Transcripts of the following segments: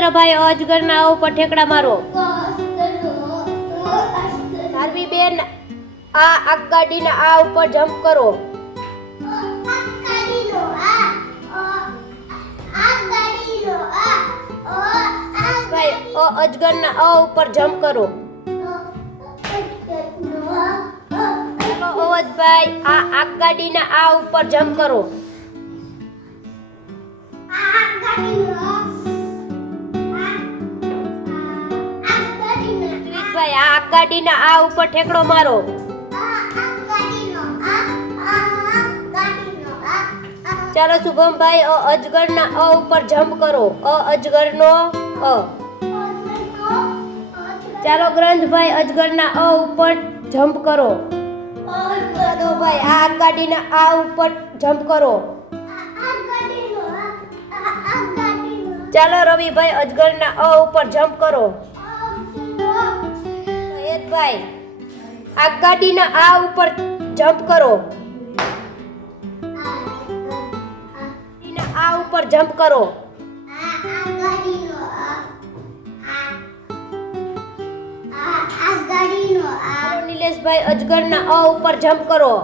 પવિત્રભાઈ અજગરના આ ઉપર ઠેકડા મારો. ધારવી બેન આ આગગાડીના આ ઉપર જમ્પ કરો. ભાઈ અજગરના અ ઉપર જમ્પ કરો. ચાલો અવધભાઈ આ આગગાડીના આ ઉપર જમ્પ કરો. ભાઈ આ આગગાડીના આ ઉપર ઠેકડો મારો. ચાલો શુભમભાઈ અજગરના અ ઉપર જમ્પ કરો. અજગરનો અ. ચાલો ગ્રંથભાઈ અજગરના અ ઉપર જમ્પ કરો. ભાઈ આ આગગાડીના આ ઉપર જમ્પ કરો. ચાલો રવિભાઈ અજગરના અ ઉપર જમ્પ કરો. ભાઈ આગગાડીના આ ઉપર જમ્પ કરો. આ ઉપર જમ્પ કરો. નિલેશભાઈ અજગરના અ ઉપર જમ્પ કરો.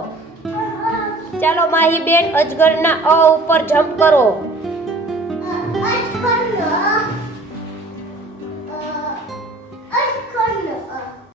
ચાલો માહીબેન અજગરના અ ઉપર જમ્પ કરો.